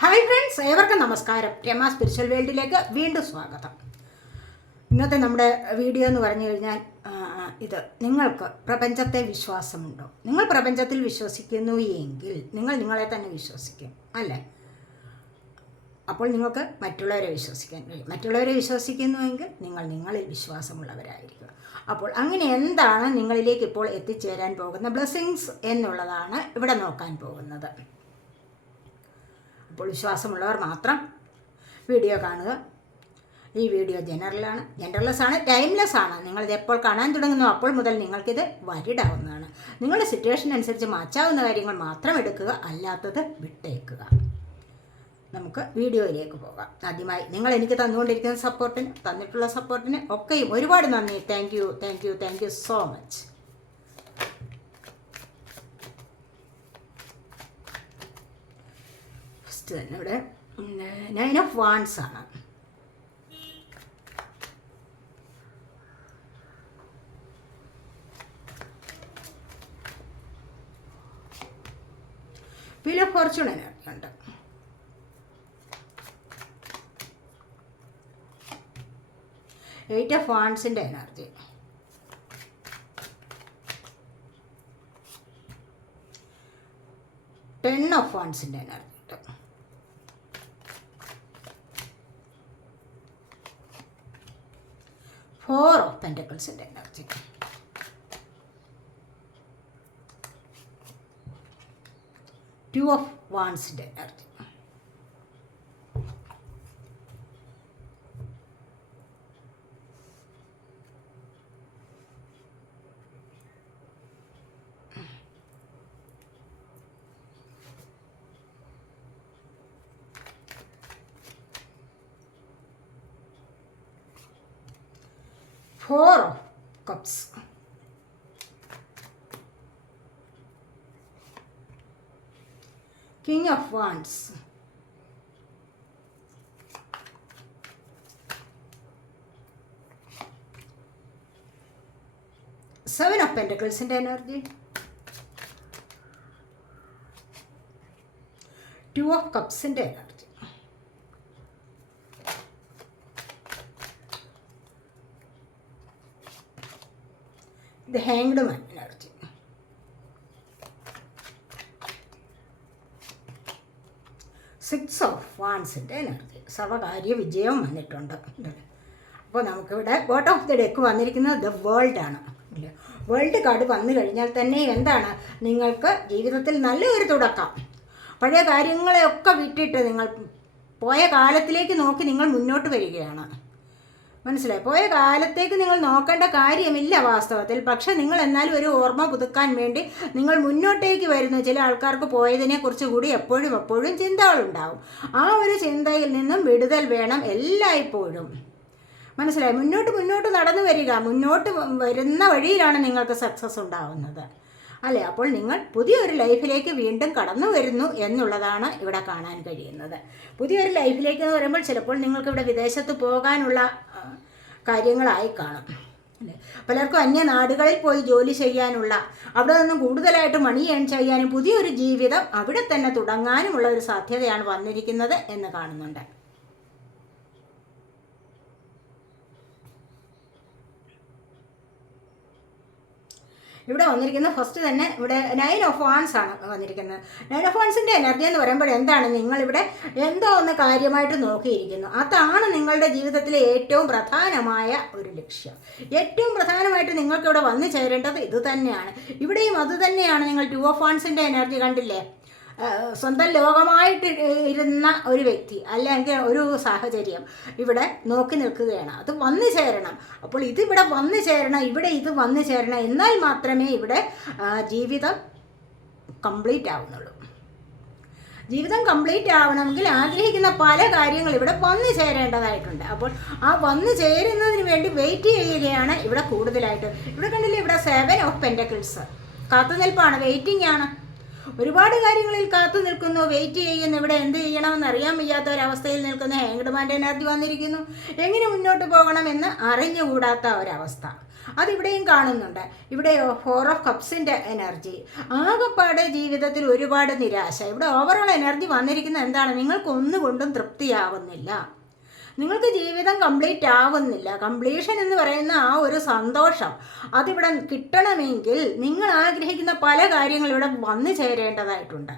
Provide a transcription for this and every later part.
Hi friends ഏവർക്കും നമസ്കാരം. Rama spiritual വേൾഡിലേക്ക് വീണ്ടും സ്വാഗതം. ഇന്നത്തെ നമ്മുടെ വീഡിയോ എന്ന് പറഞ്ഞു കഴിഞ്ഞാൽ ഇത് നിങ്ങൾക്ക് പ്രപഞ്ചത്തെ വിശ്വാസമുണ്ടോ? നിങ്ങൾ പ്രപഞ്ചത്തിൽ വിശ്വസിക്കുന്നു എങ്കിൽ നിങ്ങൾ നിങ്ങളെ തന്നെ വിശ്വസിക്കും അല്ലേ? അപ്പോൾ നിങ്ങൾക്ക് മറ്റുള്ളവരെ വിശ്വസിക്കാൻ കഴിയും. മറ്റുള്ളവരെ വിശ്വസിക്കുന്നുവെങ്കിൽ നിങ്ങൾ നിങ്ങളിൽ വിശ്വാസമുള്ളവരായിരിക്കുക അപ്പോൾ അങ്ങനെ എന്താണ് നിങ്ങളിലേക്ക് ഇപ്പോൾ എത്തിച്ചേരാൻ പോകുന്ന ബ്ലെസ്സിങ്സ് എന്നുള്ളതാണ് ഇവിടെ നോക്കാൻ പോകുന്നത്. അപ്പോൾ വിശ്വാസമുള്ളവർ മാത്രം വീഡിയോ കാണുക. ഈ വീഡിയോ ജനറലാണ്. ജനറൽലെസ് ആണ് ടൈംലെസ് ആണ്. നിങ്ങളിത് എപ്പോൾ കാണാൻ തുടങ്ങുന്നു അപ്പോൾ മുതൽ നിങ്ങൾക്കിത് വരിടാവുന്നതാണ്. നിങ്ങളുടെ സിറ്റുവേഷൻ അനുസരിച്ച് മാച്ചാവുന്ന കാര്യങ്ങൾ മാത്രം എടുക്കുക അല്ലാത്തത് വിട്ടേക്കുക. നമുക്ക് വീഡിയോയിലേക്ക് പോകാം. ആദ്യമായി നിങ്ങൾ എനിക്ക് തന്നുകൊണ്ടിരിക്കുന്ന സപ്പോർട്ടിന് തന്നിട്ടുള്ള സപ്പോർട്ടിന് ഒക്കെയും ഒരുപാട് നന്ദി. Thank you thank you thank you so much first തന്നെ ഇവിടെ. നയൻ ഓഫ് വാൺസ് ആണ്. വീൽ ഓഫ് ഫോർച്യൂൺ എനർജി ഉണ്ട് എയ്റ്റ് ഓഫ് വാൻസിന്റെ എനർജി ടെൻ ഓഫ് വാൻസിന്റെ എനർജി ഉണ്ട് ഫോർ ഓഫ് പെന്റക്കിൾസിന്റെ energy two of വാൺസിന്റെ energy four cups king of wands seven of പെന്റക്കിൾസിന്റെ energy two of കപ്സിന്റെ energy hanged man energy six of വാൻസിന്റെ energy സർവകാര്യ വിജയം വന്നിട്ടുണ്ട്. അപ്പോൾ നമുക്കിവിടെ ബോട്ട് ഓഫ് ദി ഡെക്ക് വന്നിരിക്കുന്നത് the world ആണ്. വേൾഡ് കാർഡ് വന്നു കഴിഞ്ഞാൽ തന്നെ എന്താണ്? നിങ്ങൾക്ക് ജീവിതത്തിൽ നല്ലൊരു തുടക്കം. പഴയ കാര്യങ്ങളെയൊക്കെ വിട്ടിട്ട് നിങ്ങൾ പോയ കാലത്തിലേക്ക് നോക്കി നിങ്ങൾ മുന്നോട്ട് വരികയാണ്. മനസ്സിലായി. പോയ കാലത്തേക്ക് നിങ്ങൾ നോക്കേണ്ട കാര്യമില്ല വാസ്തവത്തിൽ. പക്ഷെ നിങ്ങൾ എന്നാലും ഒരു ഓർമ്മ പുതുക്കാൻ വേണ്ടി നിങ്ങൾ മുന്നോട്ടേക്ക് വരുന്ന ചില ആൾക്കാർക്ക് പോയതിനെ കുറിച്ച് കൂടി എപ്പോഴും എപ്പോഴും ചിന്തകളുണ്ടാവും. ആ ഒരു ചിന്തയിൽ നിന്നും വിടുതൽ വേണം എല്ലായ്പ്പോഴും. മനസ്സിലായി? മുന്നോട്ട് മുന്നോട്ട് നടന്നു വരിക. മുന്നോട്ട് വരുന്ന വഴിയിലാണ് നിങ്ങൾക്ക് സക്സസ് ഉണ്ടാവുന്നത്. അല്ലേ? അപ്പോൾ നിങ്ങൾ പുതിയൊരു ലൈഫിലേക്ക് വീണ്ടും കടന്നു വരുന്നു എന്നുള്ളതാണ് ഇവിടെ കാണാൻ കഴിയുന്നത്. പുതിയൊരു ലൈഫിലേക്ക് എന്ന് പറയുമ്പോൾ ചിലപ്പോൾ നിങ്ങൾക്ക് ഇവിടെ വിദേശത്ത് പോകാനുള്ള കാര്യങ്ങളായി കാണും. പലർക്കും അന്യ നാടുകളിൽ പോയി ജോലി ചെയ്യാനുള്ള അവിടെ നിന്നും കൂടുതലായിട്ട് മണി ഏൺ ചെയ്യാനും പുതിയൊരു ജീവിതം അവിടെ തന്നെ തുടങ്ങാനുമുള്ള ഒരു സാധ്യതയാണ് വന്നിരിക്കുന്നത് എന്ന് കാണുന്നുണ്ട്. ഇവിടെ വന്നിരിക്കുന്ന ഫസ്റ്റ് തന്നെ ഇവിടെ നയൻ ഓഫ് വാൻസ് ആണ് വന്നിരിക്കുന്നത്. നയൻ ഓഫ് വാൻസിന്റെ എനർജി എന്ന് പറയുമ്പോൾ എന്താണ്? നിങ്ങളിവിടെ എന്തോ ഒന്ന് കാര്യമായിട്ട് നോക്കിയിരിക്കുന്നു. അതാണ് നിങ്ങളുടെ ജീവിതത്തിലെ ഏറ്റവും പ്രധാനമായ ഒരു ലക്ഷ്യം. ഏറ്റവും പ്രധാനമായിട്ട് നിങ്ങൾക്ക് ഇവിടെ വന്നു ചേരേണ്ടത് ഇത് തന്നെയാണ്. ഇവിടെയും അത് തന്നെയാണ്. നിങ്ങൾ ടു ഓഫ് വാൻസിന്റെ എനർജി കണ്ടില്ലേ? സ്വന്തം ലോകമായിട്ട് ഇരുന്ന ഒരു വ്യക്തി അല്ലെങ്കിൽ ഒരു സാഹചര്യം ഇവിടെ നോക്കി നിൽക്കുകയാണ്. അത് വന്നു ചേരണം. അപ്പോൾ ഇതിവിടെ വന്നു ചേരണം ഇവിടെ ഇത് വന്നു ചേരണം എന്നാൽ മാത്രമേ ഇവിടെ ജീവിതം കംപ്ലീറ്റ് ആവുന്നുള്ളൂ. ജീവിതം കംപ്ലീറ്റ് ആവണമെങ്കിൽ ആഗ്രഹിക്കുന്ന പല കാര്യങ്ങൾ ഇവിടെ വന്നു ചേരേണ്ടതായിട്ടുണ്ട്. അപ്പോൾ ആ വന്നു ചേരുന്നതിന് വേണ്ടി വെയിറ്റ് ചെയ്യുകയാണ് ഇവിടെ കൂടുതലായിട്ട്. ഇവിടെ കണ്ടില്ലേ ഇവിടെ സെവൻ ഓഫ് പെന്റക്കിൾസ് കാത്തുനിൽപ്പാണ്. വെയിറ്റിംഗ് ആണ്. ഒരുപാട് കാര്യങ്ങളിൽ കാത്തു നിൽക്കുന്നു. വെയിറ്റ് ചെയ്യുന്നു. ഇവിടെ എന്ത് ചെയ്യണമെന്ന് അറിയാൻ വയ്യാത്ത ഒരവസ്ഥയിൽ നിൽക്കുന്ന ഹാങ്ഡ്മാന്റെ എനർജി വന്നിരിക്കുന്നു. എങ്ങനെ മുന്നോട്ട് പോകണമെന്ന് അറിഞ്ഞുകൂടാത്ത ഒരവസ്ഥ. അതിവിടെയും കാണുന്നുണ്ട്. ഇവിടെ ഫോർ ഓഫ് കപ്സിന്റെ എനർജി ആകെപ്പാടെ ജീവിതത്തിൽ ഒരുപാട് നിരാശ. ഇവിടെ ഓവറോൾ എനർജി വന്നിരിക്കുന്നത് എന്താണ്? നിങ്ങൾക്ക് ഒന്നുകൊണ്ടും തൃപ്തിയാവുന്നില്ല. നിങ്ങൾക്ക് ജീവിതം കംപ്ലീറ്റ് ആവുന്നില്ല. കംപ്ലീഷൻ എന്ന് പറയുന്ന ആ ഒരു സന്തോഷം അതിവിടെ കിട്ടണമെങ്കിൽ നിങ്ങൾ ആഗ്രഹിക്കുന്ന പല കാര്യങ്ങളും ഇവിടെ വന്നു ചേരേണ്ടതായിട്ടുണ്ട്.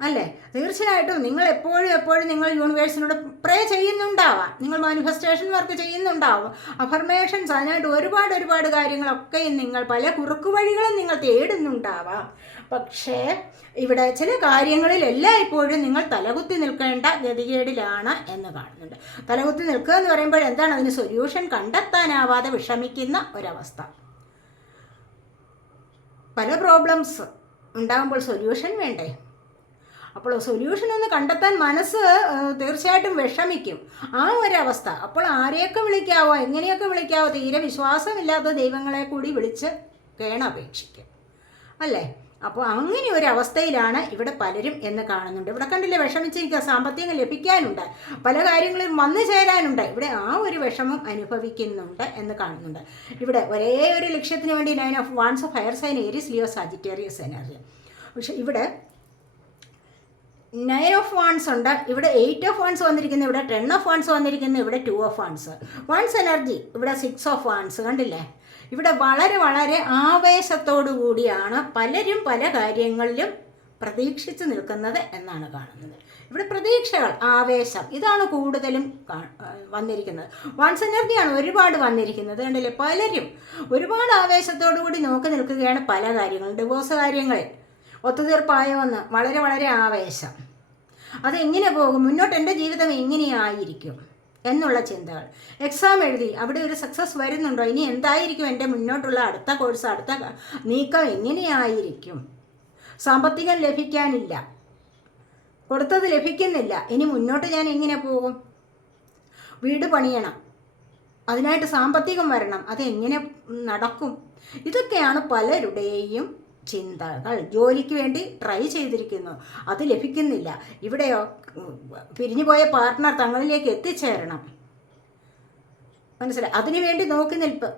അല്ലേ? തീർച്ചയായിട്ടും നിങ്ങൾ എപ്പോഴും എപ്പോഴും നിങ്ങൾ യൂണിവേഴ്സിനോട് പ്രേ ചെയ്യുന്നുണ്ടാവാം. നിങ്ങൾ മാനിഫെസ്റ്റേഷൻ വർക്ക് ചെയ്യുന്നുണ്ടാവും. അഫർമേഷൻസ് അതിനായിട്ട് ഒരുപാട് ഒരുപാട് കാര്യങ്ങളൊക്കെയും നിങ്ങൾ പല കുറുക്കു വഴികളും നിങ്ങൾ തേടുന്നുണ്ടാവാം. പക്ഷേ ഇവിടെ ചില കാര്യങ്ങളിൽ എല്ലായ്പ്പോഴും നിങ്ങൾ തലകുത്തി നിൽക്കേണ്ട ഗതികേടിലാണ് എന്ന് കാണുന്നുണ്ട്. തലകുത്തി നിൽക്കുക എന്ന് പറയുമ്പോൾ എന്താണ് അതിന് സൊല്യൂഷൻ കണ്ടെത്താനാവാതെ വിഷമിക്കുന്ന ഒരവസ്ഥ. പല പ്രോബ്ലംസ് ഉണ്ടാകുമ്പോൾ സൊല്യൂഷൻ വേണ്ടേ? അപ്പോൾ സൊല്യൂഷൻ ഒന്ന് കണ്ടെത്താൻ മനസ്സ് തീർച്ചയായിട്ടും വിഷമിക്കും. ആ ഒരവസ്ഥ. അപ്പോൾ ആരെയൊക്കെ വിളിക്കാവോ എങ്ങനെയൊക്കെ വിളിക്കാവോ തീരെ വിശ്വാസമില്ലാത്ത ദൈവങ്ങളെ കൂടി വിളിച്ച് കേണപേക്ഷിക്കും. അല്ലേ? അപ്പോൾ അങ്ങനെ ഒരു അവസ്ഥയിലാണ് ഇവിടെ പലരും എന്ന് കാണുന്നുണ്ട്. ഇവിടെ കണ്ടില്ലേ വിഷമിച്ചിരിക്കുക സാമ്പത്തികം ലഭിക്കാനുണ്ട് പല കാര്യങ്ങളും വന്നു ചേരാനുണ്ട്. ഇവിടെ ആ ഒരു വിഷമം അനുഭവിക്കുന്നുണ്ട് എന്ന് കാണുന്നുണ്ട്. ഇവിടെ ഒരേ ഒരു ലക്ഷ്യത്തിന് വേണ്ടി nine of wands higher sign Aries Leo Sagittarius energy പക്ഷെ ഇവിടെ നയൻ ഓഫ് വാൺസ് ഉണ്ട്. ഇവിടെ എയ്റ്റ് ഓഫ് വാൺസ് വന്നിരിക്കുന്നു. ഇവിടെ ടെൻ ഓഫ് വാൺസ് വന്നിരിക്കുന്നു. ഇവിടെ two of wands wands energy ഇവിടെ സിക്സ് ഓഫ് വാൺസ് കണ്ടില്ലേ? ഇവിടെ വളരെ വളരെ ആവേശത്തോടു കൂടിയാണ് പലരും പല കാര്യങ്ങളിലും പ്രതീക്ഷിച്ച് നിൽക്കുന്നത് എന്നാണ് കാണുന്നത്. ഇവിടെ പ്രതീക്ഷകൾ ആവേശം ഇതാണ് കൂടുതലും വന്നിരിക്കുന്നത്. വൺസ് എനർജിയാണ് ഒരുപാട് വന്നിരിക്കുന്നത്. കണ്ടില്ലേ? പലരും ഒരുപാട് ആവേശത്തോടു കൂടി നോക്കി നിൽക്കുകയാണ് പല കാര്യങ്ങളും. ഡിവോഴ്സ് കാര്യങ്ങളിൽ ഒത്തുതീർപ്പായോന്ന് വളരെ വളരെ ആവേശം. അതെങ്ങനെ പോകും? മുന്നോട്ട് എന്റെ ജീവിതം എങ്ങനെയായിരിക്കും? എന്നുള്ള ചിന്തകൾ. എക്സാം എഴുതി അവിടെ ഒരു സക്സസ് വരുന്നുണ്ടോ? ഇനി എന്തായിരിക്കും എന്റെ മുന്നോട്ടുള്ള അടുത്ത കോഴ്സ് അടുത്ത നീക്കം എങ്ങനെയായിരിക്കും? സാമ്പത്തികം ലഭിക്കാനില്ല. കൊടുത്തത് ലഭിക്കുന്നില്ല. ഇനി മുന്നോട്ട് ഞാൻ എങ്ങനെ പോകും? വീട് പണിയണം. അതിനായിട്ട് സാമ്പത്തികം വരണം. അതെങ്ങനെ നടക്കും? ഇതൊക്കെയാണ് പലരുടെയും ചിന്തകൾ ജോലിക്ക് വേണ്ടി ട്രൈ ചെയ്തിരിക്കുന്നു. അത് ലഭിക്കുന്നില്ല. ഇവിടെയോ പിരിഞ്ഞു പിരിഞ്ഞുപോയ പാർട്ട്ണർ തങ്ങളിലേക്ക് എത്തിച്ചേരണം. മനസ്സിലായി? അതിനുവേണ്ടി നോക്കി നിൽപ്പ്.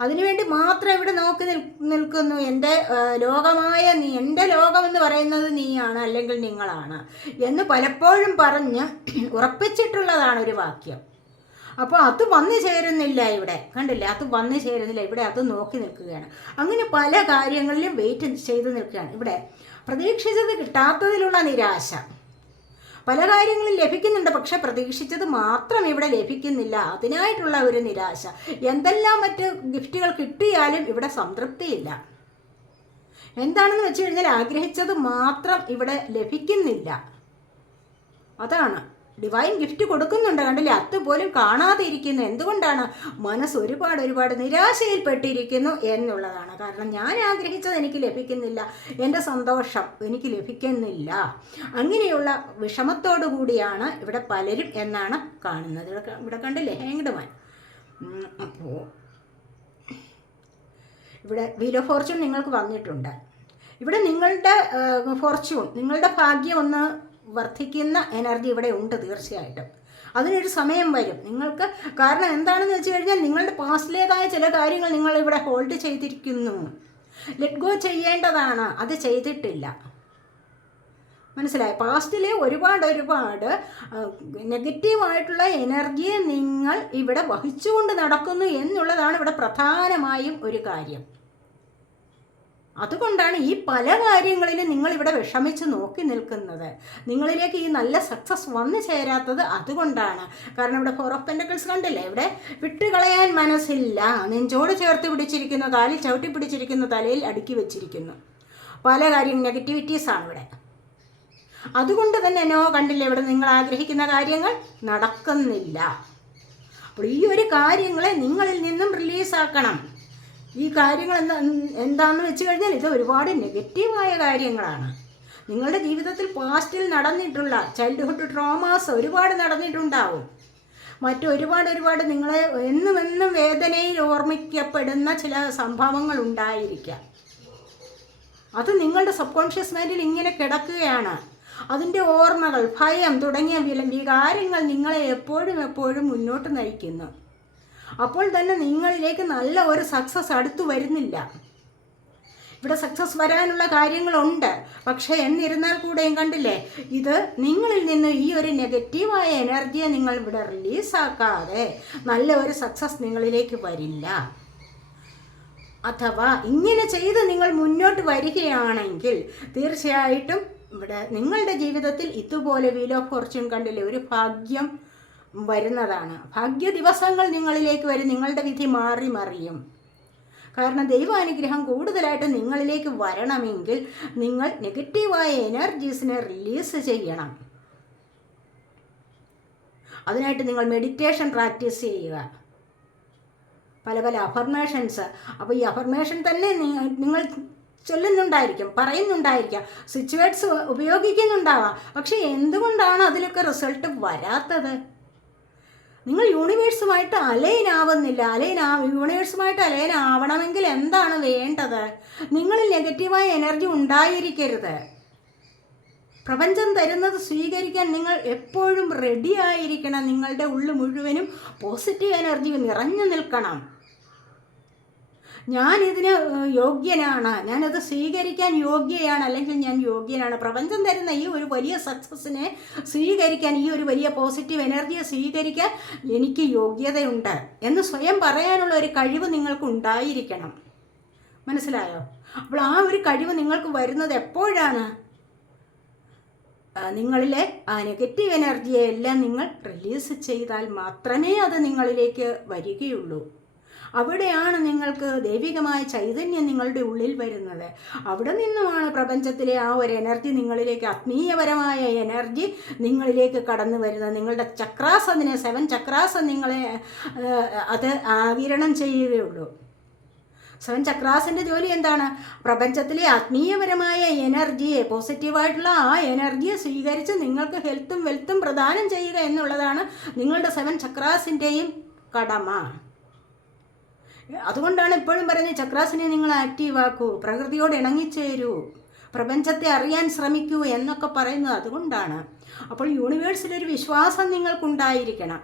അതിനുവേണ്ടി മാത്രം ഇവിടെ നോക്കി നിൽ നിൽക്കുന്നു. എന്റെ ലോകമായ നീ എന്റെ ലോകമെന്ന് പറയുന്നത് നീയാണ് അല്ലെങ്കിൽ നിങ്ങളാണ് എന്ന് പലപ്പോഴും പറഞ്ഞ് ഉറപ്പിച്ചിട്ടുള്ളതാണ് ഒരു വാക്യം. അപ്പോൾ അത് വന്നു ചേരുന്നില്ല ഇവിടെ. കണ്ടില്ലേ? അത് വന്നു ചേരുന്നില്ല. ഇവിടെ അത് നോക്കി നിൽക്കുകയാണ്. അങ്ങനെ പല കാര്യങ്ങളിലും വെയിറ്റ് ചെയ്ത് നിൽക്കുകയാണ്. ഇവിടെ പ്രതീക്ഷിച്ചത് കിട്ടാത്തതിലുള്ള നിരാശ. പല കാര്യങ്ങളും ലഭിക്കുന്നുണ്ട്. പക്ഷെ പ്രതീക്ഷിച്ചത് മാത്രം ഇവിടെ ലഭിക്കുന്നില്ല. അതിനായിട്ടുള്ള ഒരു നിരാശ. എന്തെല്ലാം മറ്റ് ഗിഫ്റ്റുകൾ കിട്ടിയാലും ഇവിടെ സംതൃപ്തിയില്ല. എന്താണെന്ന് വെച്ച് കഴിഞ്ഞാൽ ആഗ്രഹിച്ചത് മാത്രം ഇവിടെ ലഭിക്കുന്നില്ല. അതാണ്. ഡിവൈൻ ഗിഫ്റ്റ് കൊടുക്കുന്നുണ്ട് കണ്ടില്ലേ? അതുപോലും കാണാതെ ഇരിക്കുന്നു. എന്തുകൊണ്ടാണ്? മനസ്സ് ഒരുപാട് ഒരുപാട് നിരാശയിൽപ്പെട്ടിരിക്കുന്നു എന്നുള്ളതാണ്. കാരണം ഞാൻ ആഗ്രഹിച്ചത് എനിക്ക് ലഭിക്കുന്നില്ല. എന്റെ സന്തോഷം എനിക്ക് ലഭിക്കുന്നില്ല. അങ്ങനെയുള്ള വിഷമത്തോടു കൂടിയാണ് ഇവിടെ പലരും എന്നാണ് കാണുന്നത്. ഇവിടെ ഇവിടെ കണ്ടില്ലേ? ഹാങ്ഡ് അപ്പോൾ ഇവിടെ വീൽ ഓഫ് ഫോർച്യൂൺ നിങ്ങൾക്ക് വന്നിട്ടുണ്ട്. ഇവിടെ നിങ്ങളുടെ ഫോർച്യൂൺ നിങ്ങളുടെ ഭാഗ്യം ഒന്ന് വർദ്ധിക്കുന്ന എനർജി ഇവിടെ ഉണ്ട് തീർച്ചയായിട്ടും. അതിനൊരു സമയം വരും. നിങ്ങൾക്ക് കാരണം എന്താണെന്ന് വെച്ച് കഴിഞ്ഞാൽ നിങ്ങളുടെ പാസ്റ്റിലേതായ ചില കാര്യങ്ങൾ നിങ്ങൾ ഇവിടെ ഹോൾഡ് ചെയ്തിരിക്കുന്നു. ലെറ്റ് ഗോ ചെയ്യേണ്ടതാണ്. അത് ചെയ്തിട്ടില്ല. മനസ്സിലായി? പാസ്റ്റിലെ ഒരുപാട് ഒരുപാട് നെഗറ്റീവായിട്ടുള്ള എനർജിയെ നിങ്ങൾ ഇവിടെ വഹിച്ചുകൊണ്ട് നടക്കുന്നു എന്നുള്ളതാണ് ഇവിടെ പ്രധാനമായും ഒരു കാര്യം. അതുകൊണ്ടാണ് ഈ പല കാര്യങ്ങളിലും നിങ്ങളിവിടെ വിഷമിച്ച് നോക്കി നിൽക്കുന്നത്. നിങ്ങളിലേക്ക് ഈ നല്ല സക്സസ് വന്നു ചേരാത്തത് അതുകൊണ്ടാണ്. കാരണം ഇവിടെ ഫോർ ഓഫ് പെൻഡക്കിൾസ് കണ്ടില്ലേ? ഇവിടെ വിട്ടുകളയാൻ മനസ്സില്ല. നെഞ്ചോട് ചേർത്ത് പിടിച്ചിരിക്കുന്ന കാലിൽ ചവിട്ടി പിടിച്ചിരിക്കുന്ന തലയിൽ അടുക്കി വെച്ചിരിക്കുന്നു. പല കാര്യം നെഗറ്റിവിറ്റീസാണ് ഇവിടെ. അതുകൊണ്ട് തന്നെ എന്നോ കണ്ടില്ലേ? ഇവിടെ നിങ്ങൾ ആഗ്രഹിക്കുന്ന കാര്യങ്ങൾ നടക്കുന്നില്ല. അപ്പോൾ ഈ ഒരു കാര്യങ്ങളെ നിങ്ങളിൽ നിന്നും റിലീസാക്കണം ഈ കാര്യങ്ങൾ എന്താ എന്താണെന്ന് വെച്ച് കഴിഞ്ഞാൽ ഇത് ഒരുപാട് നെഗറ്റീവായ കാര്യങ്ങളാണ്. നിങ്ങളുടെ ജീവിതത്തിൽ പാസ്റ്റിൽ നടന്നിട്ടുള്ള ചൈൽഡ്ഹുഡ് ട്രോമാസ് ഒരുപാട് നടന്നിട്ടുണ്ടാവും. മറ്റൊരുപാട് ഒരുപാട് നിങ്ങളെ എന്നും എന്നും വേദനയിൽ ഓർമ്മിക്കപ്പെടുന്ന ചില സംഭവങ്ങൾ ഉണ്ടായിരിക്കാം. അത് നിങ്ങളുടെ സബ് കോൺഷ്യസ് മൈൻഡിൽ ഇങ്ങനെ കിടക്കുകയാണ്. അതിന്റെ ഓർമ്മകൾ ഭയം തുടങ്ങിയ വില വികാരങ്ങൾ നിങ്ങളെ എപ്പോഴും എപ്പോഴും മുന്നോട്ട് നയിക്കുന്നു. അപ്പോൾ തന്നെ നിങ്ങളിലേക്ക് നല്ല ഒരു സക്സസ് അടുത്തു വരുന്നില്ല. ഇവിടെ സക്സസ് വരാനുള്ള കാര്യങ്ങളുണ്ട്. പക്ഷേ എന്നിരുന്നാൽ കൂടെയും കണ്ടില്ലേ ഇത് നിങ്ങളിൽ നിന്ന് ഈ ഒരു നെഗറ്റീവായ എനർജിയെ നിങ്ങൾ ഇവിടെ റിലീസാക്കാതെ നല്ല ഒരു സക്സസ് നിങ്ങളിലേക്ക് വരില്ല. അഥവാ ഇങ്ങനെ ചെയ്ത് നിങ്ങൾ മുന്നോട്ട് വരികയാണെങ്കിൽ തീർച്ചയായിട്ടും ഇവിടെ നിങ്ങളുടെ ജീവിതത്തിൽ ഇതുപോലെ വീലോ ഫോർച്യൂൺ കണ്ടില്ലേ ഒരു ഭാഗ്യം വരുന്നതാണ്. ഭാഗ്യ ദിവസങ്ങൾ നിങ്ങളിലേക്ക് വരും നിങ്ങളുടെ വിധി മാറി മറിയും. കാരണം ദൈവാനുഗ്രഹം കൂടുതലായിട്ട് നിങ്ങളിലേക്ക് വരണമെങ്കിൽ നിങ്ങൾ നെഗറ്റീവായ എനർജീസിനെ റിലീസ് ചെയ്യണം. അതിനായിട്ട് നിങ്ങൾ മെഡിറ്റേഷൻ പ്രാക്ടീസ് ചെയ്യുക. പല പല അഫർമേഷൻസ്. അപ്പോൾ ഈ അഫർമേഷൻ തന്നെ നിങ്ങൾ ചൊല്ലുന്നുണ്ടായിരിക്കും പറയുന്നുണ്ടായിരിക്കാം. സിറ്റുവേറ്റ്സ് ഉപയോഗിക്കുന്നുണ്ടാവാം. പക്ഷേ എന്തുകൊണ്ടാണ് അതിലൊക്കെ റിസൾട്ട് വരാത്തത്? നിങ്ങൾ യൂണിവേഴ്സുമായിട്ട് അലൈൻ ആവുന്നില്ല. അലൈൻ ആ യൂണിവേഴ്സുമായിട്ട് അലൈൻ ആവണമെങ്കിൽ എന്താണ് വേണ്ടത്? നിങ്ങളിൽ നെഗറ്റീവായ എനർജി ഉണ്ടായിരിക്കരുത്. പ്രപഞ്ചം തരുന്നത് സ്വീകരിക്കാൻ നിങ്ങൾ എപ്പോഴും റെഡി ആയിരിക്കണം. നിങ്ങളുടെ ഉള്ളു മുഴുവനും പോസിറ്റീവ് എനർജി നിറഞ്ഞു നിൽക്കണം. ഏഹ്, യോഗ്യനാണ്. ഞാനത് സ്വീകരിക്കാൻ യോഗ്യയാണ് അല്ലെങ്കിൽ ഞാൻ യോഗ്യനാണ്. പ്രപഞ്ചം തരുന്ന ഈ ഒരു വലിയ സക്സസ്സിനെ സ്വീകരിക്കാൻ ഈ ഒരു വലിയ പോസിറ്റീവ് എനർജിയെ സ്വീകരിക്കാൻ എനിക്ക് യോഗ്യതയുണ്ട് എന്ന് സ്വയം പറയാനുള്ള ഒരു കഴിവ് നിങ്ങൾക്ക് ഉണ്ടായിരിക്കണം. മനസ്സിലായോ? അപ്പോൾ ആ ഒരു കഴിവ് നിങ്ങൾക്ക് വരുന്നത് എപ്പോഴാണ്? നിങ്ങളിലെ ആ നെഗറ്റീവ് എനർജിയെ എല്ലാം നിങ്ങൾ റിലീസ് ചെയ്താൽ മാത്രമേ അത് നിങ്ങളിലേക്ക് വരികയുള്ളൂ. അവിടെയാണ് നിങ്ങൾക്ക് ദൈവികമായ ചൈതന്യം നിങ്ങളുടെ ഉള്ളിൽ വരുന്നത്. അവിടെ നിന്നുമാണ് പ്രപഞ്ചത്തിലെ ആ ഒരു എനർജി നിങ്ങളിലേക്ക് ആത്മീയപരമായ എനർജി നിങ്ങളിലേക്ക് കടന്നു വരുന്നത്. നിങ്ങളുടെ ചക്രാസ് അതിനെ സെവൻ ചക്രാസ് നിങ്ങളെ അത് ആകിരണം ചെയ്യുകയുള്ളൂ സെവൻ ചക്രാസിന്റെ ജോലി എന്താണ്? പ്രപഞ്ചത്തിലെ ആത്മീയപരമായ എനർജിയെ പോസിറ്റീവായിട്ടുള്ള ആ എനർജിയെ സ്വീകരിച്ച് നിങ്ങൾക്ക് ഹെൽത്തും വെൽത്തും പ്രദാനം ചെയ്യുക എന്നുള്ളതാണ് നിങ്ങളുടെ സെവൻ ചക്രാസിന്റെയും കടമ. അതുകൊണ്ടാണ് ഇപ്പോഴും പറയുന്നത് ചക്രാസിനെ നിങ്ങൾ ആക്റ്റീവാക്കൂ പ്രകൃതിയോട് ഇണങ്ങിച്ചേരൂ പ്രപഞ്ചത്തെ അറിയാൻ ശ്രമിക്കൂ എന്നൊക്കെ പറയുന്നത് അതുകൊണ്ടാണ്. അപ്പോൾ യൂണിവേഴ്സിലൊരു വിശ്വാസം നിങ്ങൾക്കുണ്ടായിരിക്കണം.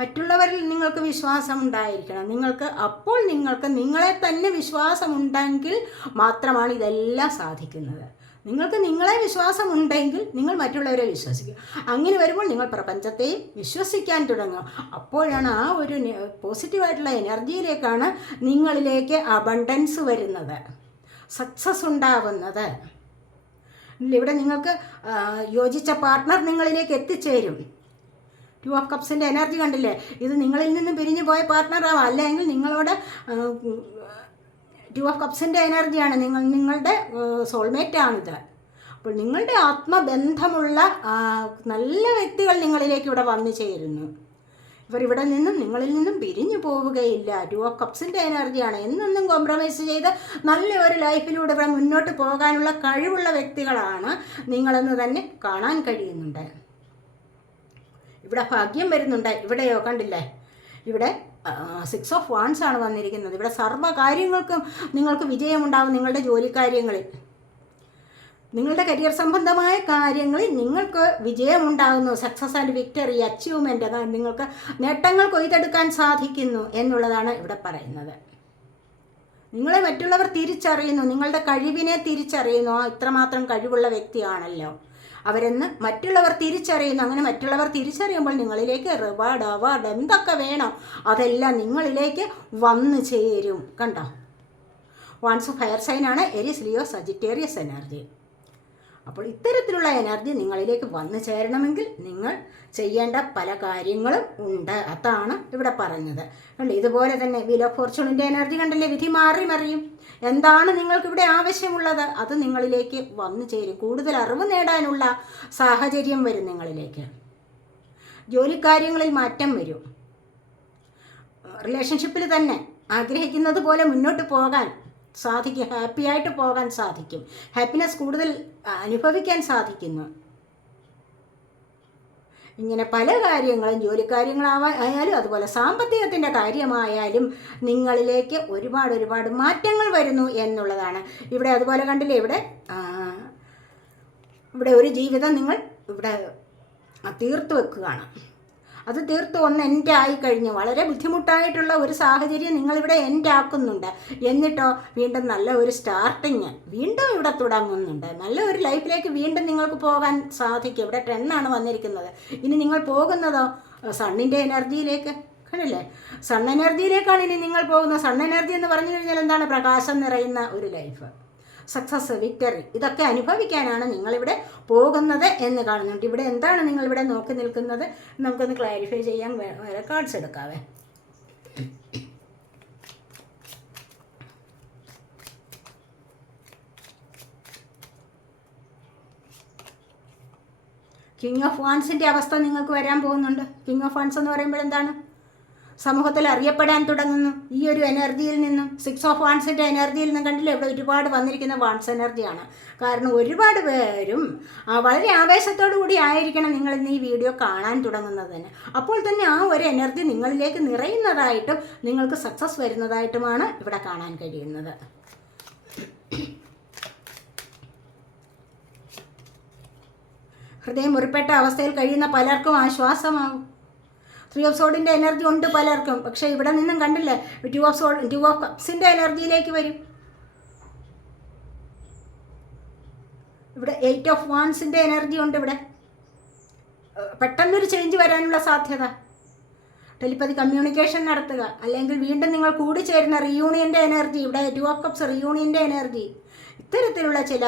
മറ്റുള്ളവരിൽ നിങ്ങൾക്ക് വിശ്വാസം ഉണ്ടായിരിക്കണം. നിങ്ങൾക്ക് അപ്പോൾ നിങ്ങൾക്ക് നിങ്ങളെ തന്നെ വിശ്വാസമുണ്ടെങ്കിൽ മാത്രമാണ് ഇതെല്ലാം സാധിക്കുന്നത്. നിങ്ങൾക്ക് നിങ്ങളെ വിശ്വാസമുണ്ടെങ്കിൽ നിങ്ങൾ മറ്റുള്ളവരെ വിശ്വസിക്കും അങ്ങനെ വരുമ്പോൾ നിങ്ങൾ പ്രപഞ്ചത്തെ വിശ്വസിക്കാൻ തുടങ്ങും അപ്പോഴാണ് ആ ഒരു പോസിറ്റീവായിട്ടുള്ള എനർജിയിലേക്കാണ് നിങ്ങളിലേക്ക് അബണ്ടൻസ് വരുന്നത്. സക്സസ് ഉണ്ടാവുന്നത്. ഇവിടെ നിങ്ങൾക്ക് യോജിച്ച പാർട്ട്ണർ നിങ്ങളിലേക്ക് എത്തിച്ചേരും. ടു ഓഫ് കപ്സിന്റെ എനർജി കണ്ടില്ലേ? ഇത് നിങ്ങളിൽ നിന്നും പിരിഞ്ഞു പോയ പാർട്ട്ണറാവാം അല്ലെങ്കിൽ നിങ്ങളോട് ടു ഓഫ് കപ്സിന്റെ എനർജിയാണ് നിങ്ങൾ നിങ്ങളുടെ സോൾമേറ്റ് ആണിത്. അപ്പോൾ നിങ്ങളുടെ ആത്മബന്ധമുള്ള നല്ല വ്യക്തികൾ നിങ്ങളിലേക്ക് ഇവിടെ വന്നു ചേരുന്നു. ഇവർ ഇവിടെ നിന്നും നിങ്ങളിൽ നിന്നും പിരിഞ്ഞു പോവുകയില്ല. ടു ഓഫ് കപ്സിന്റെ എനർജിയാണ് എന്നെന്നും കോംപ്രമൈസ് ചെയ്ത് നല്ല ഒരു ലൈഫിലൂടെ ഇവിടെ മുന്നോട്ട് പോകാനുള്ള കഴിവുള്ള വ്യക്തികളാണ് നിങ്ങളെന്ന് തന്നെ കാണാൻ കഴിയുന്നുണ്ട്. ഇവിടെ ഭാഗ്യം വരുന്നുണ്ട്. ഇവിടെയോ കണ്ടില്ലേ? ഇവിടെ സിക്സ് ഓഫ് വാൻസ് ആണ് വന്നിരിക്കുന്നത്. ഇവിടെ സർവ കാര്യങ്ങൾക്കും നിങ്ങൾക്ക് വിജയമുണ്ടാകും നിങ്ങളുടെ ജോലിക്കാര്യങ്ങളിൽ. നിങ്ങളുടെ കരിയർ സംബന്ധമായ കാര്യങ്ങളിൽ നിങ്ങൾക്ക് വിജയമുണ്ടാകുന്നു. സക്സസ് ആൻഡ് വിക്ടറി അച്ചീവ്മെന്റ് നിങ്ങൾക്ക് നേട്ടങ്ങൾ കൊയ്തെടുക്കാൻ സാധിക്കുന്നു എന്നുള്ളതാണ് ഇവിടെ പറയുന്നത്. നിങ്ങളെ മറ്റുള്ളവർ തിരിച്ചറിയുന്നു. നിങ്ങളുടെ കഴിവിനെ തിരിച്ചറിയുന്നു. ഇത്രമാത്രം കഴിവുള്ള വ്യക്തിയാണല്ലോ. അവരെന്ന് മറ്റുള്ളവർ തിരിച്ചറിയുന്നു. അങ്ങനെ മറ്റുള്ളവർ തിരിച്ചറിയുമ്പോൾ നിങ്ങളിലേക്ക് റിവാർഡ് അവാർഡ് എന്തൊക്കെ വേണം അതെല്ലാം നിങ്ങളിലേക്ക് വന്നു ചേരും. കണ്ടോ? വൺസ് ഫയർ സൈനാണ് എരിസ് ലിയോ സജിറ്റേറിയസ് എനർജി അപ്പോൾ ഇത്തരത്തിലുള്ള എനർജി നിങ്ങളിലേക്ക് വന്നു ചേരണമെങ്കിൽ നിങ്ങൾ ചെയ്യേണ്ട പല കാര്യങ്ങളും ഉണ്ട്. അതാണ് ഇവിടെ പറഞ്ഞത്. കണ്ടോ? ഇതുപോലെ തന്നെ വില ഫോർച്യൂണിന്റെ എനർജി കണ്ടില്ലേ? വിധി മാറി മറിയും. എന്താണ് നിങ്ങൾക്ക് ഇവിടെ ആവശ്യമുള്ളത്? അത് നിങ്ങളിലേക്ക് വന്നു ചേരും. കൂടുതൽ അറിവ് നേടാനുള്ള സാഹചര്യം വരും നിങ്ങളിലേക്ക്. ജോലിക്കാര്യങ്ങളിൽ മാറ്റം വരും. റിലേഷൻഷിപ്പിൽ തന്നെ ആഗ്രഹിക്കുന്നത് പോലെ മുന്നോട്ട് പോകാൻ സാധിക്കും ഹാപ്പി ആയിട്ട് പോകാൻ സാധിക്കും ഹാപ്പിനെസ് കൂടുതൽ അനുഭവിക്കാൻ സാധിക്കുന്നു. ഇങ്ങനെ പല കാര്യങ്ങളും ജോലിക്കാര്യങ്ങളാവാ ആയാലും അതുപോലെ സാമ്പത്തികത്തിന്റെ കാര്യമായാലും നിങ്ങളിലേക്ക് ഒരുപാട് ഒരുപാട് മാറ്റങ്ങൾ വരുന്നു എന്നുള്ളതാണ്. ഇവിടെ അതുപോലെ കണ്ടില്ലേ ഇവിടെ ഇവിടെ ഒരു ജീവിതം നിങ്ങൾ ഇവിടെ തീർത്തു വെക്കുകയാണ്. അത് തീർത്തും ഒന്ന് എന്റെ ആയി കഴിഞ്ഞു. വളരെ ബുദ്ധിമുട്ടായിട്ടുള്ള ഒരു സാഹചര്യം നിങ്ങളിവിടെ എന്റെ ആക്കുന്നുണ്ട്. എന്നിട്ടോ വീണ്ടും നല്ല ഒരു സ്റ്റാർട്ടിങ് വീണ്ടും ഇവിടെ തുടങ്ങുന്നുണ്ട്. നല്ല ഒരു ലൈഫിലേക്ക് വീണ്ടും നിങ്ങൾക്ക് പോകാൻ സാധിക്കും. ഇവിടെ ടെണ്ണാണ് വന്നിരിക്കുന്നത്. ഇനി നിങ്ങൾ പോകുന്നതോ? സണ്ണിന്റെ എനർജിയിലേക്ക് കണ്ടില്ലേ? സൺ എനർജിയിലേക്കാണ് ഇനി നിങ്ങൾ പോകുന്നത്. സൺ എനർജി എന്ന് പറഞ്ഞു കഴിഞ്ഞാൽ എന്താണ്? പ്രകാശം നിറയുന്ന ഒരു ലൈഫ് സക്സസ് വിക്ടറി ഇതൊക്കെ അനുഭവിക്കാനാണ് നിങ്ങളിവിടെ പോകുന്നത് എന്ന് കാണുന്നുണ്ട്. ഇവിടെ എന്താണ് നിങ്ങളിവിടെ നോക്കി നിൽക്കുന്നത്? നമുക്കൊന്ന് ക്ലാരിഫൈ ചെയ്യാൻ വേറെ കാർഡ്സ് എടുക്കാവേ. കിങ് ഓഫ് വാൻസിന്റെ അവസ്ഥ നിങ്ങൾക്ക് വരാൻ പോകുന്നുണ്ട്. കിങ് ഓഫ് വാൻസ് എന്ന് പറയുമ്പോൾ എന്താണ്? സമൂഹത്തിൽ അറിയപ്പെടാൻ തുടങ്ങുന്നു. ഈ ഒരു എനർജിയിൽ നിന്നും സിക്സ് ഓഫ് വാൺസിന്റെ എനർജിയിൽ നിന്നും കണ്ടില്ല? ഇവിടെ ഒരുപാട് വന്നിരിക്കുന്ന വാൺസ് എനർജിയാണ് കാരണം ഒരുപാട് പേരും വളരെ ആവേശത്തോടു കൂടി ആയിരിക്കണം നിങ്ങൾ ഇന്ന് ഈ വീഡിയോ കാണാൻ തുടങ്ങുന്നതിന്. അപ്പോൾ തന്നെ ആ ഒരു എനർജി നിങ്ങളിലേക്ക് നിറയുന്നതായിട്ടും നിങ്ങൾക്ക് സക്സസ് വരുന്നതായിട്ടുമാണ് ഇവിടെ കാണാൻ കഴിയുന്നത്. ഹൃദയം മുറിപ്പെട്ട അവസ്ഥയിൽ കഴിയുന്ന പലർക്കും ആശ്വാസമാകും ത്രീ ഓഫ് സോഡിന്റെ എനർജി ഉണ്ട് പലർക്കും. പക്ഷേ ഇവിടെ നിന്നും കണ്ടില്ലേ? Two of sword two of കപ്സിന്റെ എനർജിയിലേക്ക് വരും. ഇവിടെ എയ്റ്റ് ഓഫ് വാൻസിന്റെ എനർജി ഉണ്ട് ഇവിടെ. പെട്ടെന്നൊരു ചേഞ്ച് വരാനുള്ള സാധ്യത. ടെലിപ്പതി കമ്മ്യൂണിക്കേഷൻ നടത്തുക. അല്ലെങ്കിൽ വീണ്ടും നിങ്ങൾ കൂടിച്ചേരുന്ന റിയൂണിയന്റെ എനർജി ഇവിടെ ടു ഓഫ് കപ്സ് റിയൂണിയന്റെ എനർജി ഇത്തരത്തിലുള്ള ചില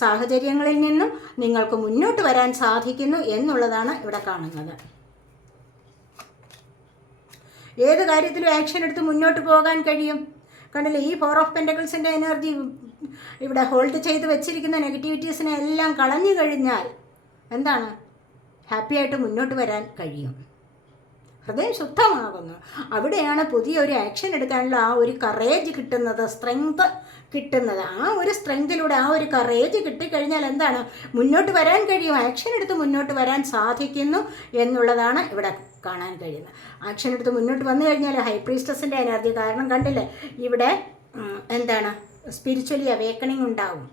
സാഹചര്യങ്ങളിൽ നിന്നും നിങ്ങൾക്ക് മുന്നോട്ട് വരാൻ സാധിക്കുന്നു എന്നുള്ളതാണ് ഇവിടെ കാണുന്നത്. ഏത് കാര്യത്തിലും ആക്ഷൻ എടുത്ത് മുന്നോട്ട് പോകാൻ കഴിയും. കണ്ടില്ലേ ഈ ഫോർ ഓഫ് പെന്റക്കിൾസിന്റെ എനർജി ഇവിടെ ഹോൾഡ് ചെയ്ത് വെച്ചിരിക്കുന്ന നെഗറ്റിവിറ്റീസിനെ എല്ലാം കളഞ്ഞു കഴിഞ്ഞാൽ എന്താണ്? ഹാപ്പി ആയിട്ട് മുന്നോട്ട് വരാൻ കഴിയും. ഹൃദയം ശുദ്ധമാകുന്നു. അവിടെയാണ് പുതിയൊരു ആക്ഷൻ എടുക്കാനുള്ള ആ ഒരു കറേജ് കിട്ടുന്നത് സ്ട്രെങ്ത് കിട്ടുന്നത്. ആ ഒരു സ്ട്രെങ്തിലൂടെ ആ ഒരു കറേജ് കിട്ടിക്കഴിഞ്ഞാൽ എന്താണ്? മുന്നോട്ട് വരാൻ കഴിയും. ആക്ഷൻ എടുത്ത് മുന്നോട്ട് വരാൻ സാധിക്കുന്നു എന്നുള്ളതാണ് ഇവിടെ കാണാൻ കഴിയുന്നത്. ആക്ഷൻ എടുത്ത് മുന്നോട്ട് വന്നു കഴിഞ്ഞാൽ ഹൈ പ്രീസ്റ്റസിന്റെ എനർജി കാരണം കണ്ടില്ലേ? ഇവിടെ എന്താണ്? സ്പിരിച്വലി അവേക്കണിങ് ഉണ്ടാവും.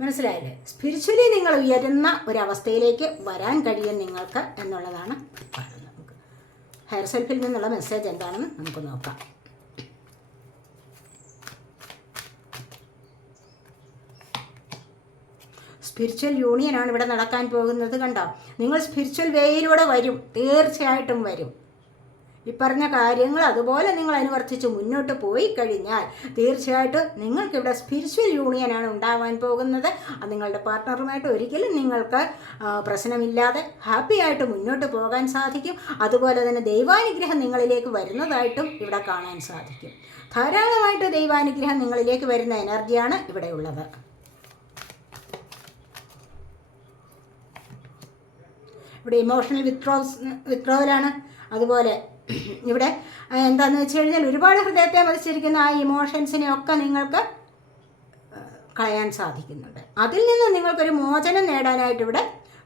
മനസ്സിലായില്ലേ? സ്പിരിച്വലി നിങ്ങൾ ഉയരുന്ന ഒരവസ്ഥയിലേക്ക് വരാൻ കഴിയും നിങ്ങൾക്ക് എന്നുള്ളതാണ് നമുക്ക് ഹയർ സെൽഫിൽ നിന്നുള്ള മെസ്സേജ് എന്താണെന്ന് നമുക്ക് നോക്കാം. സ്പിരിച്വൽ യൂണിയനാണ് ഇവിടെ നടക്കാൻ പോകുന്നത് കണ്ടോ? നിങ്ങൾ സ്പിരിച്വൽ വേയിലൂടെ വരും. തീർച്ചയായിട്ടും വരും. ഈ പറഞ്ഞ കാര്യങ്ങൾ അതുപോലെ നിങ്ങൾ അനുവർത്തിച്ച് മുന്നോട്ട് പോയി കഴിഞ്ഞാൽ തീർച്ചയായിട്ടും നിങ്ങൾക്കിവിടെ സ്പിരിച്വൽ യൂണിയനാണ് ഉണ്ടാവാൻ പോകുന്നത്. നിങ്ങളുടെ പാർട്ട്ണറുമായിട്ട് ഒരിക്കലും നിങ്ങൾക്ക് പ്രശ്നമില്ലാതെ ഹാപ്പി ആയിട്ട് മുന്നോട്ട് പോകാൻ സാധിക്കും. അതുപോലെ തന്നെ ദൈവാനുഗ്രഹം നിങ്ങളിലേക്ക് വരുന്നതായിട്ടും ഇവിടെ കാണാൻ സാധിക്കും. ധാരാളമായിട്ട് ദൈവാനുഗ്രഹം നിങ്ങളിലേക്ക് വരുന്ന എനർജിയാണ് ഇവിടെ ഇവിടെ ഇമോഷണൽ വിത്രോസ് വിത്രോവലാണ് അതുപോലെ ഇവിടെ എന്താണെന്ന് വെച്ച് കഴിഞ്ഞാൽ ഒരുപാട് ഹൃദയത്തെ മതിച്ചിരിക്കുന്ന ആ ഇമോഷൻസിനെ ഒക്കെ നിങ്ങൾക്ക് കളയാൻ സാധിക്കുന്നുണ്ട്. അതിൽ നിന്ന് നിങ്ങൾക്കൊരു മോചനം നേടാനായിട്ട് ഇവിടെ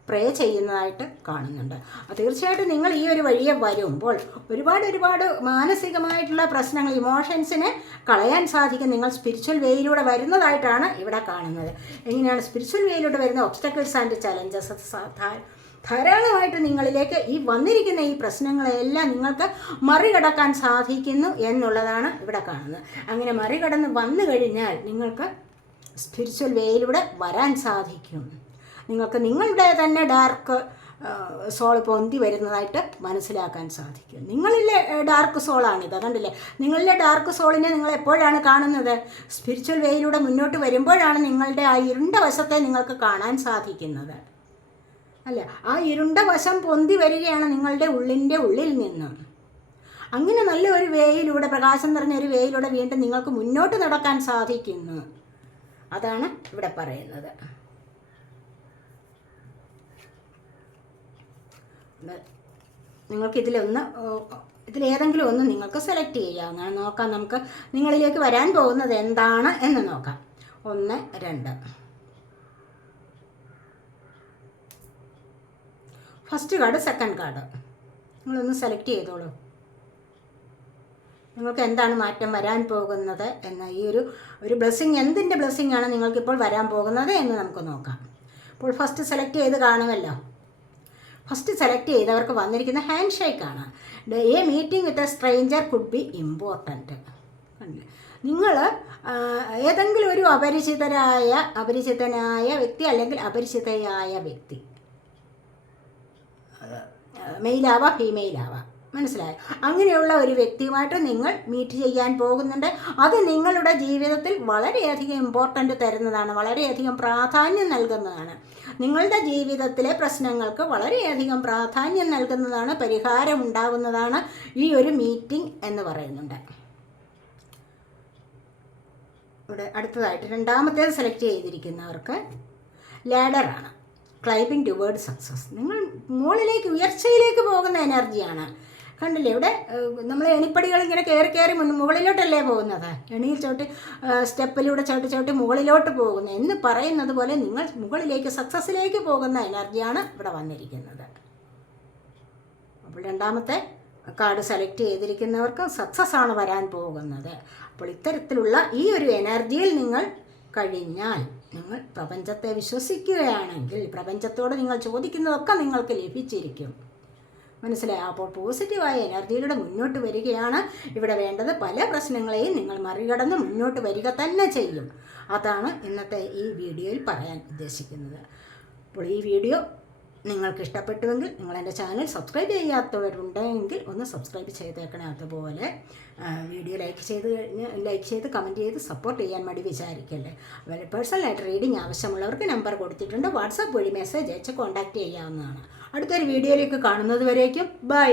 പ്രേ ചെയ്യുന്നതായിട്ട് കാണുന്നുണ്ട്. തീർച്ചയായിട്ടും നിങ്ങൾ ഈ ഒരു വഴിയെ വരുമ്പോൾ ഒരുപാട് ഒരുപാട് മാനസികമായിട്ടുള്ള പ്രശ്നങ്ങൾ ഇമോഷൻസിനെ കളയാൻ സാധിക്കും. നിങ്ങൾ സ്പിരിച്വൽ വേയിലൂടെ വരുന്നതായിട്ടാണ് ഇവിടെ കാണുന്നത്. എങ്ങനെയാണ് സ്പിരിച്വൽ വേയിലൂടെ വരുന്ന ഒബ്സ്റ്റക്കിൾസ് ആൻഡ് ചലഞ്ചസ് ധാരാളമായിട്ട് നിങ്ങളിലേക്ക് ഈ വന്നിരിക്കുന്ന ഈ പ്രശ്നങ്ങളെല്ലാം നിങ്ങൾക്ക് മറികടക്കാൻ സാധിക്കുന്നു എന്നുള്ളതാണ് ഇവിടെ കാണുന്നത്. അങ്ങനെ മറികടന്ന് വന്നു കഴിഞ്ഞാൽ നിങ്ങൾക്ക് സ്പിരിച്വൽ വേയിലൂടെ വരാൻ സാധിക്കും. നിങ്ങൾക്ക് നിങ്ങളുടെ തന്നെ ഡാർക്ക് സോൾ പൊന്തി വരുന്നതായിട്ട് മനസ്സിലാക്കാൻ സാധിക്കും. നിങ്ങളിലെ ഡാർക്ക് സോളാണിത് കണ്ടില്ലേ നിങ്ങളിലെ ഡാർക്ക് സോളിനെ നിങ്ങൾ എപ്പോഴാണ് കാണുന്നത്? സ്പിരിച്വൽ വേയിലൂടെ മുന്നോട്ട് വരുമ്പോഴാണ് നിങ്ങളുടെ ആ ഇരുണ്ട വശത്തെ നിങ്ങൾക്ക് കാണാൻ സാധിക്കുന്നത്. അല്ല? ആ ഇരുണ്ട വശം പൊന്തി വരികയാണ് നിങ്ങളുടെ ഉള്ളിന്റെ ഉള്ളിൽ നിന്ന്. അങ്ങനെ നല്ല ഒരു വേയിലൂടെ പ്രകാശം നിറഞ്ഞ ഒരു വേയിലൂടെ വീണ്ടും നിങ്ങൾക്ക് മുന്നോട്ട് നടക്കാൻ സാധിക്കുന്നു. അതാണ് ഇവിടെ പറയുന്നത്. നിങ്ങൾക്ക് ഇതിലൊന്ന് ഇതിലേതെങ്കിലും ഒന്ന് നിങ്ങൾക്ക് സെലക്ട് ചെയ്യാവുന്നതാണ് നോക്കാം നമുക്ക് നിങ്ങളിലേക്ക് വരാൻ പോകുന്നത് എന്താണ് എന്ന് നോക്കാം. ഒന്ന് രണ്ട്. First card second card. നിങ്ങളൊന്ന് സെലക്ട് ചെയ്തോളൂ. നിങ്ങൾക്ക് എന്താണ് മാറ്റം വരാൻ പോകുന്നത് എന്ന ഈ ഒരു ഒരു ബ്ലെസ്സിങ് എന്തിന്റെ ബ്ലെസ്സിങ് ആണ് നിങ്ങൾക്കിപ്പോൾ വരാൻ പോകുന്നത് എന്ന് നമുക്ക് നോക്കാം. അപ്പോൾ ഫസ്റ്റ് സെലക്ട് ചെയ്ത് കാണുമല്ലോ. ഫസ്റ്റ് സെലക്ട് ചെയ്തവർക്ക് വന്നിരിക്കുന്ന hand shake ഷേക്കാണ് a meeting with a stranger could be important. നിങ്ങൾ ഏതെങ്കിലും ഒരു അപരിചിതരായ അപരിചിതനായ വ്യക്തി അല്ലെങ്കിൽ അപരിചിതയായ വ്യക്തി മെയിലാവാം ഫീമെയിലാവാം. മനസ്സിലായോ? അങ്ങനെയുള്ള ഒരു വ്യക്തിയുമായിട്ട് നിങ്ങൾ മീറ്റ് ചെയ്യാൻ പോകുന്നുണ്ട്. അത് നിങ്ങളുടെ ജീവിതത്തിൽ വളരെയധികം ഇമ്പോർട്ടന്റ് തരുന്നതാണ് വളരെയധികം പ്രാധാന്യം നൽകുന്നതാണ്. നിങ്ങളുടെ ജീവിതത്തിലെ പ്രശ്നങ്ങൾക്ക് വളരെയധികം പ്രാധാന്യം നൽകുന്നതാണ് പരിഹാരം ഉണ്ടാകുന്നതാണ് ഈ ഒരു മീറ്റിംഗ് എന്ന് പറയുന്നുണ്ട്. ഇവിടെ അടുത്തതായിട്ട് രണ്ടാമത്തേത് സെലക്ട് ചെയ്തിരിക്കുന്നവർക്ക് ലാഡറാണ് ക്ലൈമ്പിംഗ് ടുവേർഡ് സക്സസ് നിങ്ങൾ മുകളിലേക്ക് ഉയർച്ചയിലേക്ക് പോകുന്ന എനർജിയാണ്. കണ്ടില്ലേ? ഇവിടെ നമ്മൾ എണിപ്പടികൾ ഇങ്ങനെ കയറി കയറി മുകളിലോട്ടല്ലേ പോകുന്നത്? എണിയിൽ ചവിട്ടി സ്റ്റെപ്പിലൂടെ ചവിട്ടി ചവിട്ടി മുകളിലോട്ട് പോകുന്നത് എന്ന് പറയുന്നത് പോലെ നിങ്ങൾ മുകളിലേക്ക് സക്സസ്സിലേക്ക് പോകുന്ന എനർജിയാണ് ഇവിടെ വന്നിരിക്കുന്നത്. അപ്പോൾ രണ്ടാമത്തെ കാർഡ് സെലക്ട് ചെയ്തിരിക്കുന്നവർക്ക് സക്സസ് ആണ് വരാൻ പോകുന്നത്. അപ്പോൾ ഇത്തരത്തിലുള്ള ഈ ഒരു എനർജിയിൽ നിങ്ങൾ കഴിഞ്ഞാൽ നിങ്ങൾ പ്രപഞ്ചത്തെ വിശ്വസിക്കുകയാണെങ്കിൽ പ്രപഞ്ചത്തോട് നിങ്ങൾ ചോദിക്കുന്നതൊക്കെ നിങ്ങൾക്ക് ലഭിച്ചിരിക്കും. മനസ്സിലായി? അപ്പോൾ പോസിറ്റീവായ എനർജിയിലൂടെ മുന്നോട്ട് വരികയാണ് ഇവിടെ വേണ്ടത്. പല പ്രശ്നങ്ങളെയും നിങ്ങൾ മറികടന്ന് മുന്നോട്ട് വരിക തന്നെ ചെയ്യും. അതാണ് ഇന്നത്തെ ഈ വീഡിയോയിൽ പറയാൻ ഉദ്ദേശിക്കുന്നത്. അപ്പോൾ ഈ വീഡിയോ നിങ്ങൾക്ക് ഇഷ്ടപ്പെട്ടുവെങ്കിൽ നിങ്ങൾ എന്റെ ചാനൽ സബ്സ്ക്രൈബ് ചെയ്യാത്തവരുണ്ടെങ്കിൽ ഒന്ന് സബ്സ്ക്രൈബ് ചെയ്തേക്കണേ അതുപോലെ വീഡിയോ ലൈക്ക് ചെയ്ത് ലൈക്ക് ചെയ്ത് കമന്റ് ചെയ്ത് സപ്പോർട്ട് ചെയ്യാൻ വേണ്ടി വിചാരിക്കല്ലേ. അതുപോലെ പേഴ്സണലായിട്ട് റീഡിങ് ആവശ്യമുള്ളവർക്ക് നമ്പർ കൊടുത്തിട്ടുണ്ട്. വാട്സാപ്പ് വഴി മെസ്സേജ് അയച്ച് കോൺടാക്റ്റ് ചെയ്യാവുന്നതാണ്. അടുത്തൊരു വീഡിയോയിലേക്ക് കാണുന്നത് വരേക്കും. ബൈ.